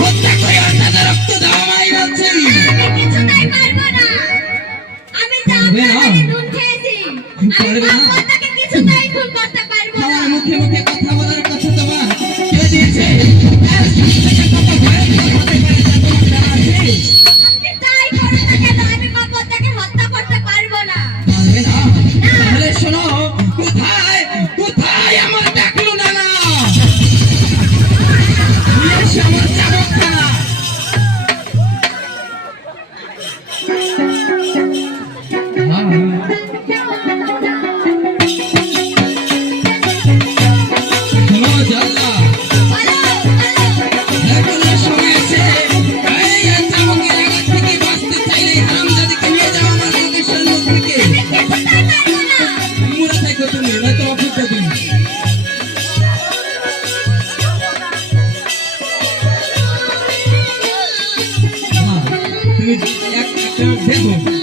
হত্যা করে অন্যদের রক্ত দেওয়া মাই যাচ্ছে। আমি কিছুতেই পারবো না। আমি যা নুন খেয়েছি, আমি বাবাটাকে কিছুতেই খুন করতে পারবো না। আমার মুখে মুখে কথা বলার কথা তোমার কে দিয়েছে? কত ভয়ঙ্কর হতে পারে তা তোমার জানা আছে? আপনি যাই করুন না কেন, আমি বাবাটাকে হত্যা করতে পারবো না। পারবে না? তাহলে শোনো, কোথায় কোথায় আমার ডাকলু নানা? এসে আমার চাবকখানা। শোনো জাল্লা, বলো, এখনো সময় আছে। এই চাবকের আঘাত থেকে বাঁচতে চাইলে হারামজাদিকে নিয়ে যাও আমার মুখের সম্মুখ থেকে। আমি কিছুতেই পারবো না। মরে থাকো তুমি, নয়তো অভিজ্ঞ তুমি। তুমি একটা দেখো